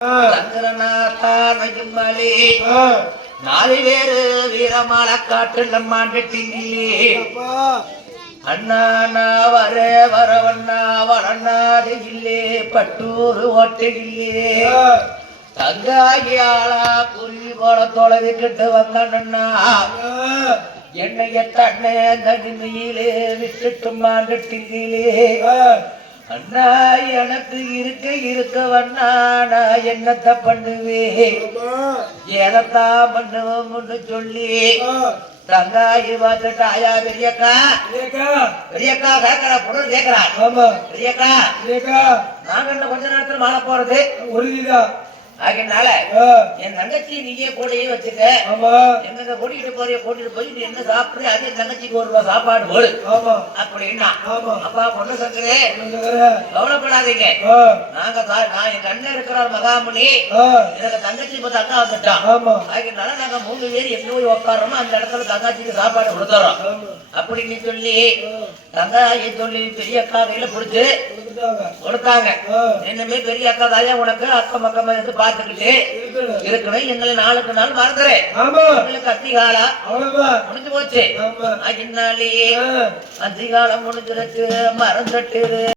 நாலு பேரு வீரமால காட்டு நம்மாண்டு திங்கிலே அண்ணா வர வரவண்ணா வளர்நாடு இல்லே பட்டூர் ஓட்டையில்லே தங்காயியாளா குருவி போல தொலைவி கிட்டு வந்தண்ணா என்னைய தன்னை தனிமையிலே விட்டுட்டு மாண்டு திங்கிலே அண்ணா எனக்கு இருக்க வண்ணா நான் என்னத்த பண்ணுவேன் ஏனத்தான் பண்ணுவோம்னு சொல்லி தங்காயி பார்த்துட்டு ஆயா பெரியக்கா பெரியக்கா கேட்கறா பொண்ணு கேட்கறா பெரியக்கா நாங்க இன்னும் கொஞ்ச நேரத்துல மாலை போறது உறுதிதான் அதனால என் தங்கச்சி நீயே கூடயே வச்சுக்க எங்க கூட்டிட்டு கூட்டிட்டு போய் நீ என்ன சாப்பிடுற அதே தங்கச்சிக்கு ஒரு சாப்பாடு போடு அப்படின்னா அப்பா பொண்ணு சங்கரே கவலைப்படாதீங்க நான் என் கண்ண இருக்கிறார் மகாமுனி எனக்கு தங்கச்சி இப்ப தங்கா வந்துட்டான் அதனால நாங்க 3 பேர் எங்க போய் உட்காரோமோ அந்த இடத்துல தங்கச்சிக்கு சாப்பாடு கொடுத்துறோம் அப்படின்னு சொல்லி தங்காயை சொல்லி பெரிய அக்கா கையில பிடிச்சு கொடுத்தாங்க. என்னமே பெரிய அக்கா தாயா உனக்கு அக்கம் பக்கம் இருந்து பார்த்துக்கிட்டு இருக்கணும். எங்களை நாளுக்கு நாள் மறந்துறேன். எங்களுக்கு அதிகாலா முடிஞ்சு போச்சு. அதனாலே அதிகாலம் முடிஞ்சிருக்கு மறந்துட்டு